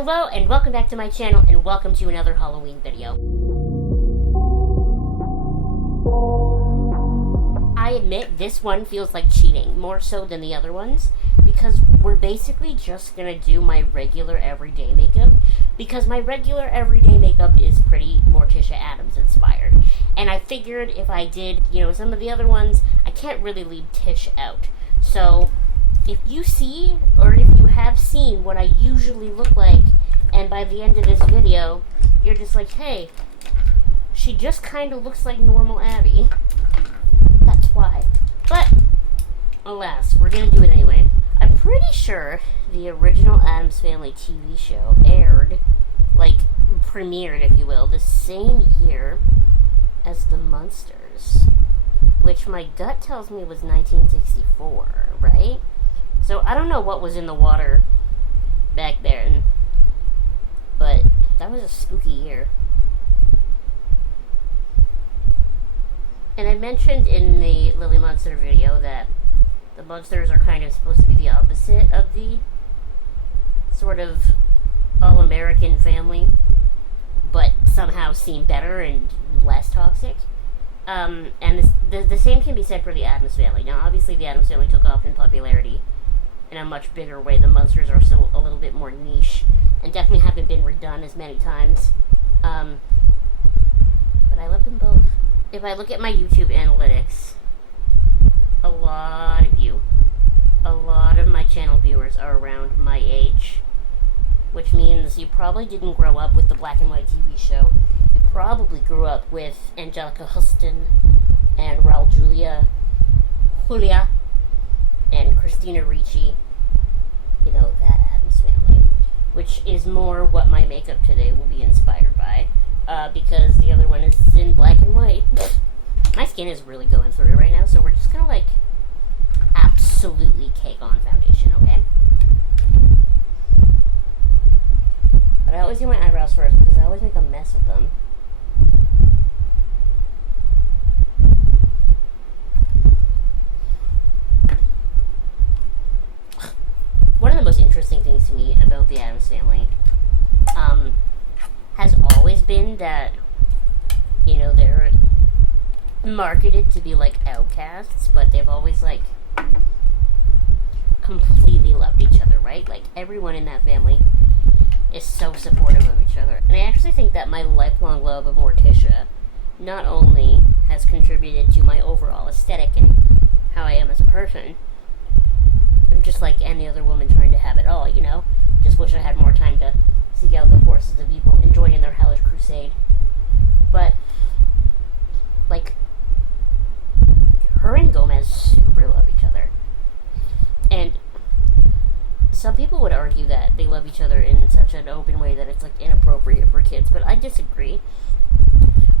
Hello and welcome back to my channel and welcome to another Halloween video. I admit this one feels like cheating, more so than the other ones, because we're basically just gonna do my regular everyday makeup, because my regular everyday makeup is pretty Morticia Addams inspired. And I figured if I did, some of the other ones, I can't really leave Tish out. So if you see, or if you have seen what I usually look like, and by the end of this video, you're just like, hey, she just kind of looks like normal Abby. That's why. But, alas, we're gonna do it anyway. I'm pretty sure the original Addams Family TV show aired, premiered, if you will, the same year as The Munsters, which my gut tells me was 1964, right? So I don't know what was in the water back then, but that was a spooky year. And I mentioned in the Lily Munster video that the Munsters are kind of supposed to be the opposite of the sort of all-American family, but somehow seem better and less toxic. And the same can be said for the Addams Family. Now, obviously, the Addams Family took off in popularity in a much bigger way. The Munsters are still a little bit more niche and definitely haven't been redone as many times. But I love them both. If I look at my YouTube analytics, a lot of my channel viewers are around my age, which means you probably didn't grow up with the black and white TV show. You probably grew up with Angelica Huston and Raul Julia, and Christina Ricci, that Addams Family, which is more what my makeup today will be inspired by, because the other one is in black and white. My skin is really going through it right now, so we're just gonna absolutely cake on foundation, okay? But I always do my eyebrows first because I always make a mess with them. One of the most interesting things to me about the Addams Family has always been that, they're marketed to be outcasts, but they've always completely loved each other, right? Everyone in that family is so supportive of each other. And I actually think that my lifelong love of Morticia not only has contributed to my overall aesthetic and how I am as a person, I'm just like any other woman trying to have it all, Just wish I had more time to seek out the forces of evil and join in their hellish crusade. But, her and Gomez super love each other. And some people would argue that they love each other in such an open way that it's inappropriate for kids, but I disagree.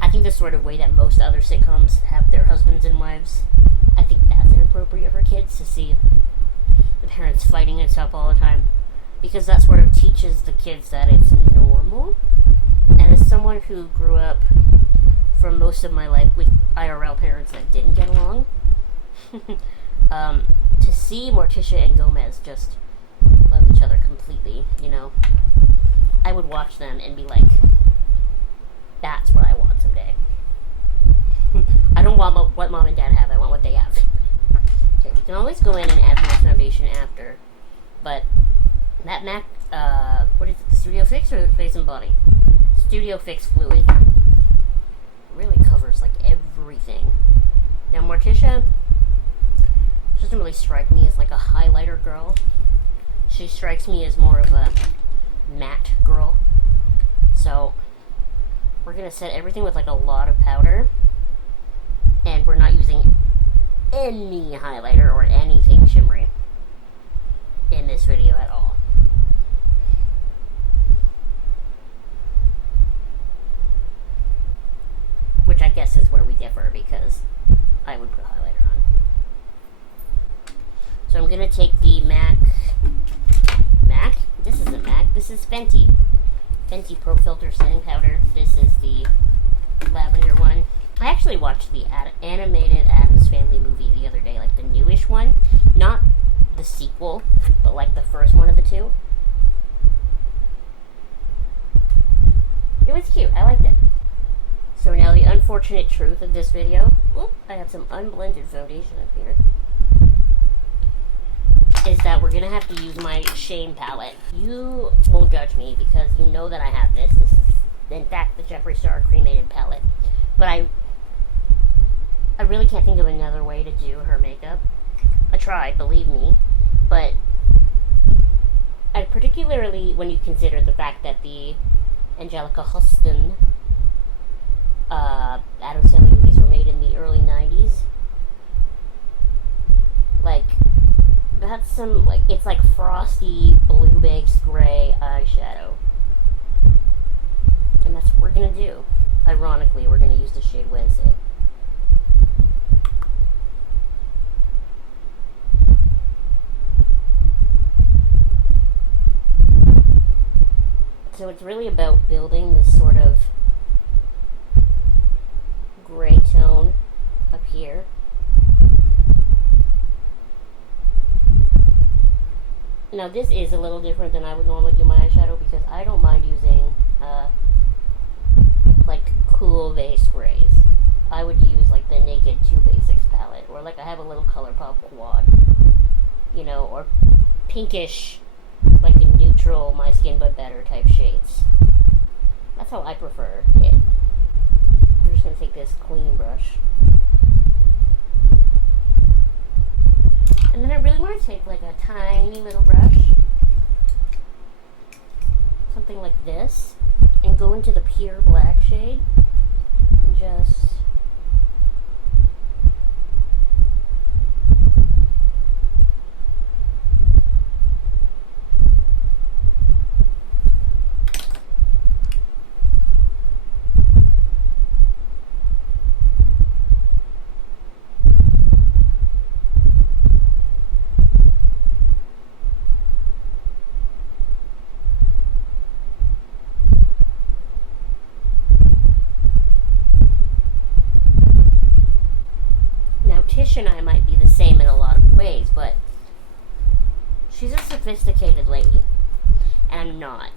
I think the sort of way that most other sitcoms have their husbands and wives, I think that's inappropriate for kids to see the parents fighting and stuff all the time, because that sort of teaches the kids that it's normal. And as someone who grew up for most of my life with IRL parents that didn't get along, to see Morticia and Gomez just love each other completely, I would watch them and be like, that's what I want someday. I don't want what mom and dad have, I want what they have. Okay, you can always go in and add more foundation after, but that MAC, what is it, the Studio Fix or Face and Body? Studio Fix Fluid really covers everything. Now Morticia doesn't really strike me as a highlighter girl. She strikes me as more of a matte girl. So we're gonna set everything with a lot of powder, and we're not using any highlighter or anything shimmery in this video at all. Which I guess is where we differ, because I would put highlighter on. So I'm going to take the MAC? This isn't MAC, this is Fenty Pro Filt'r Setting Powder. This is the lavender one. I actually watched the animated Addams Family movie the other day, the newish one. Not the sequel, but the first one of the two. was cute. I liked it. So now the unfortunate truth of this video. Oop, I have some unblended foundation up here. Is that we're gonna have to use my Shein palette. You won't judge me because you know that I have this. This is, in fact, the Jeffree Starr Cremated palette. But I really can't think of another way to do her makeup. I tried, believe me. But particularly when you consider the fact that the Angelica Houston Addams Family movies were made in the early 90s. Like, that's some, like, it's like frosty blue-based gray eyeshadow. And that's what we're gonna do. Ironically, we're gonna use the shade Wednesday. So it's really about building this sort of gray tone up here. Now this is a little different than I would normally do my eyeshadow because I don't mind using like cool base grays. I would use like the Naked 2 Basics palette, or like I have a little Colourpop quad, you know, or pinkish, like a neutral, my skin but better type shades. That's how I prefer it. I'm just going to take this clean brush. And then I really want to take like a tiny little brush, something like this, and go into the pure black shade and just and I might be the same in a lot of ways, but she's a sophisticated lady, and I'm not.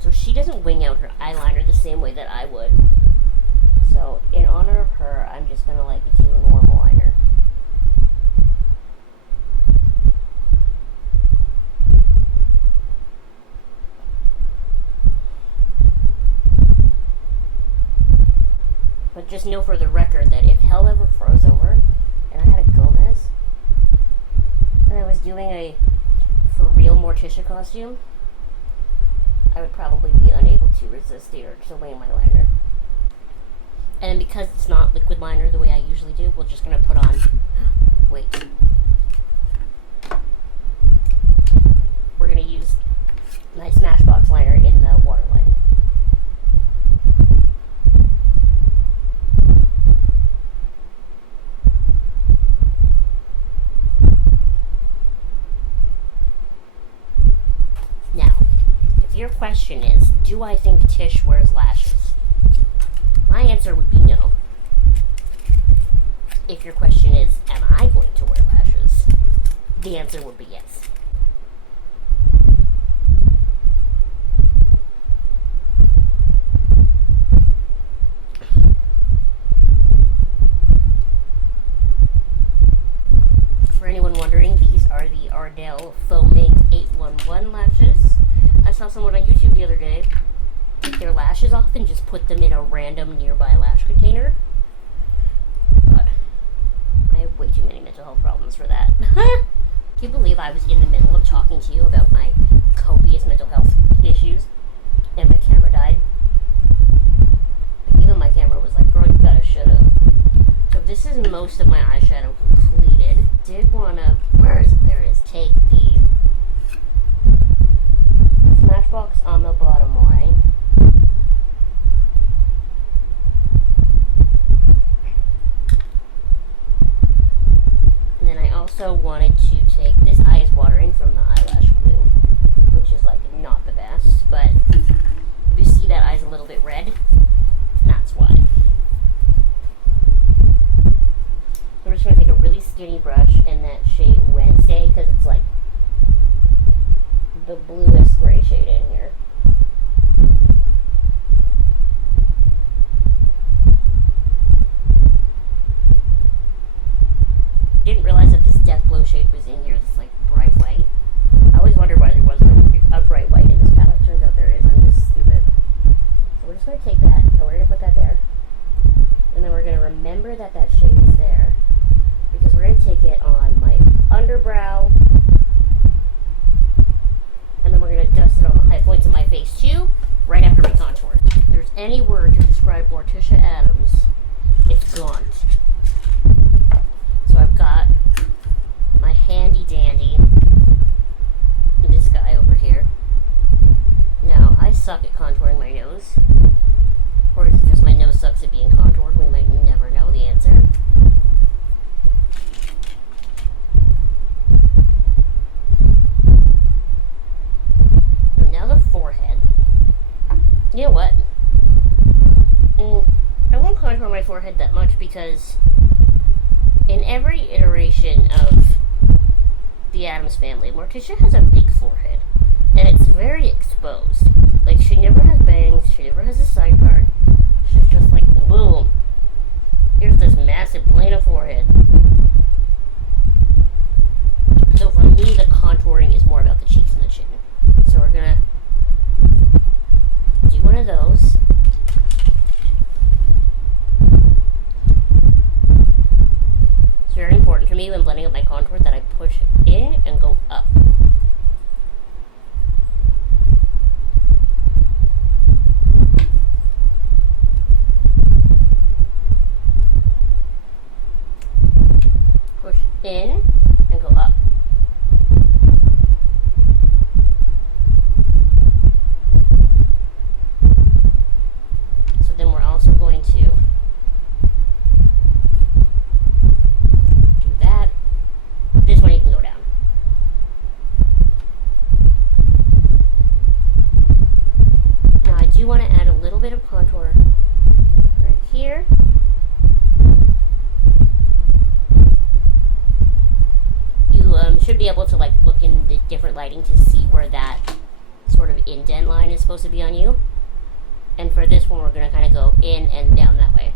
So she doesn't wing out her eyeliner the same way that I would. So in honor of her, I'm just gonna like do a normal liner. But just know for the record that if hell ever froze over, and I had a Gomez, and I was doing a for real Morticia costume, I would probably be unable to resist the urge to wing my liner. And because it's not liquid liner the way I usually do, we're just going to put on, wait, we're going to use my Smashbox liner in the waterline. Your question is, do I think Tish wears lashes? My answer would be no. If your question is, am I going to wear lashes? The answer would be yes. For anyone wondering, these are the Ardell Faux Mink 811 lashes. I saw someone on YouTube the other day take their lashes off and just put them in a random nearby lash container. God, I have way too many mental health problems for that. Can you believe I was in the middle of talking to you about my copious mental health issues and my camera died? Like, even my camera was like, girl, you gotta shut up. So this is most of my eyeshadow completed. Did wanna, where is it? There it is. Take the Smashbox on the bottom line. And then I also wanted to take, this eye is watering from the eyelash glue, which is like not the best, but if you see that eye's a little bit red, that's why. I'm just going to take a really skinny brush in that shade Wednesday, because it's like the bluest gray shade in here. shade was in here, this like bright white. I always wondered why there wasn't a bright white in this palette. Turns out there is. I'm just stupid. So we're just going to take that, and we're going to put that there. And then we're going to remember that that shade is there, because we're going to take it on my underbrow, and then we're going to dust it on the high points of my face too, right after we contour. If there's any word to describe Morticia Addams, it's gaunt. So I've got my handy dandy, this guy over here. Now, I suck at contouring my nose. Or is it just my nose sucks at being contoured? We might never know the answer. So now the forehead. You know what? I won't contour my forehead that much because in every iteration of the Addams family, Morticia has a big forehead. And it's very exposed. Like, she never has bangs, she never has a side part. She's just like, boom. Here's this massive plane of forehead. So for me, the contouring is more about the cheeks and the chin. So we're gonna do one of those. It's very important to me when blending up my contour that I push in and go up. Push in and go up. So then we're also going to do that. This one you can go down. Now I do want to add a little bit of contour right here. Should be able to like look in the different lighting to see where that sort of indent line is supposed to be on you. And for this one, we're going to kind of go in and down that way.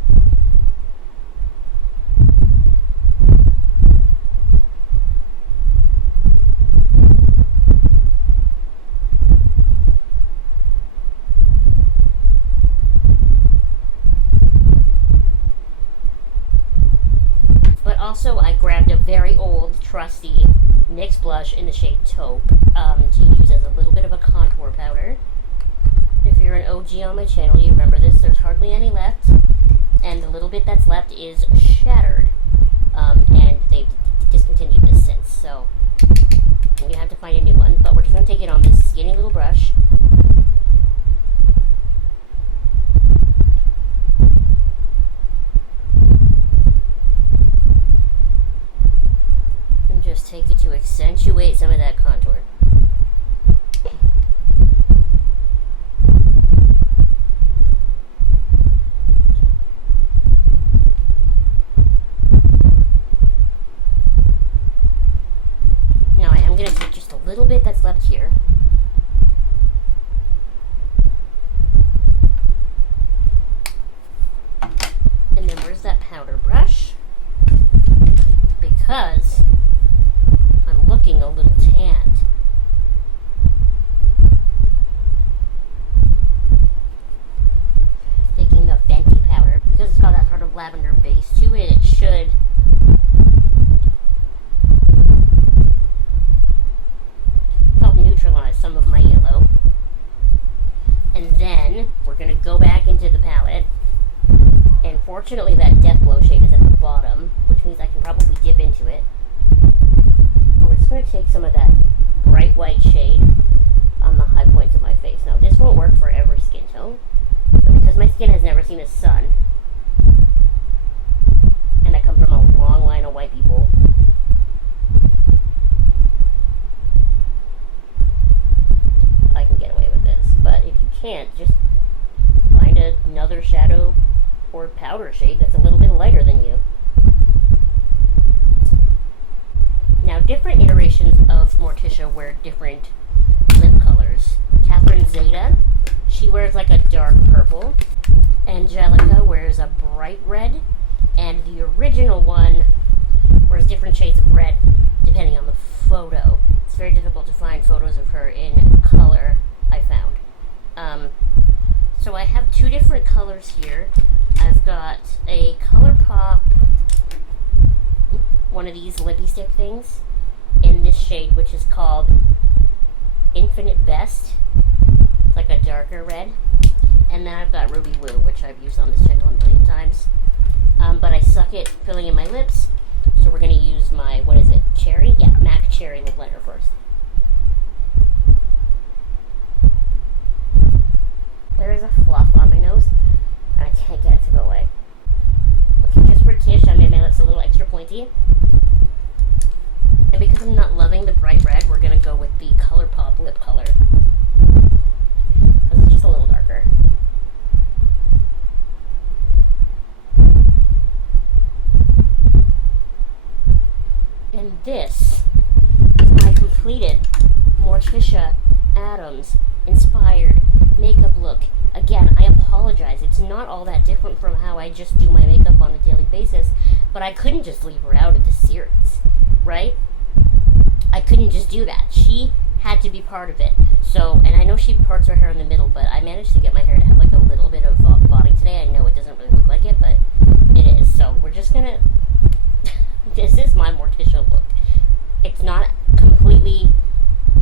But also, I grabbed a very old, trusty NYX blush in the shade Taupe to use as a little bit of a contour powder. If you're an OG on my channel, you remember this. There's hardly any left, and the little bit that's left is shattered, and they've discontinued this since, so you have to find a new one. But we're just going to take it on this skinny little brush. Just take it to accentuate some of that contour. Now I am going to take just a little bit that's left here. And then where's that powder brush? Because I'm looking a little tanned. Taking the Fenty powder, because it's got that sort of lavender base to it, it should help neutralize some of my yellow. And then we're going to go back into the palette, and fortunately that Death Glow shade is at the bottom, which means I can probably dip into it. We're just going to take some of that bright white shade on the high points of my face. Now, this won't work for every skin tone, but because my skin has never seen the sun, and I come from a long line of white people, I can get away with this. But if you can't, just find another shadow or powder shade that's a little bit lighter than you. Now, different iterations of Morticia wear different lip colors. Catherine Zeta, she wears like a dark purple. Angelica wears a bright red. And the original one wears different shades of red depending on the photo. It's very difficult to find photos of her in color, I found. So I have two different colors here. I've got a Colourpop, one of these lippy stick things, in this shade, which is called Infinite Best. It's like a darker red. And then I've got Ruby Woo, which I've used on this channel a million times. But I suck at filling in my lips, so we're going to use my, what is it, cherry? Yeah, MAC cherry lip liner first. There is a fluff on my nose, and I can't get it to go away. Okay, just for Tish, I made my lips a little extra pointy. And because I'm not loving the bright red, we're going to go with the Colourpop lip color. Because it's just a little darker. And this is my completed Morticia Addams inspired makeup look. Again, I apologize. It's not all that different from how I just do my makeup on a daily basis, but I couldn't just leave her out of the series, right? I couldn't just do that. She had to be part of it. So, and I know she parts her hair in the middle, but I managed to get my hair to have like a little bit of body today. I know it doesn't really look like it, but it is. So we're just gonna, this is my Morticia look. It's not completely,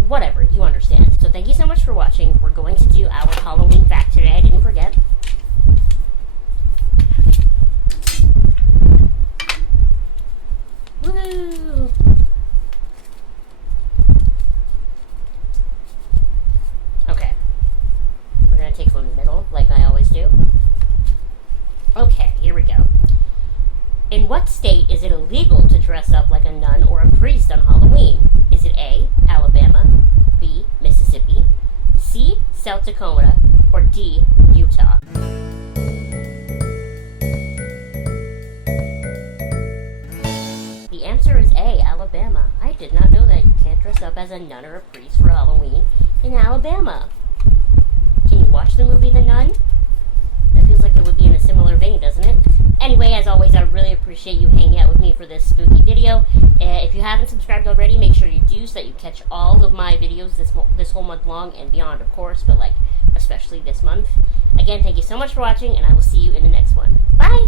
whatever, you understand. So thank you so much for watching. We're going to do our Halloween fact today. I didn't forget. Woo! Okay. We're going to take from the middle, like I always do. Okay, here we go. In what state is it illegal to dress up like a nun or a priest on Halloween? Is it A, Alabama, B, Mississippi, C, South Dakota, or D, Utah? The answer is A, Alabama. I did not know that you can't dress up as a nun or a priest for Halloween in Alabama. Can you watch the movie The Nun? That feels like it would be in a similar vein, doesn't it? Anyway, as always, I really appreciate you hanging out with me for this spooky video. If you haven't subscribed already, make sure you do so that you catch all of my videos this whole month long and beyond, of course, but like especially this month. Again, thank you so much for watching, and I will see you in the next one. Bye!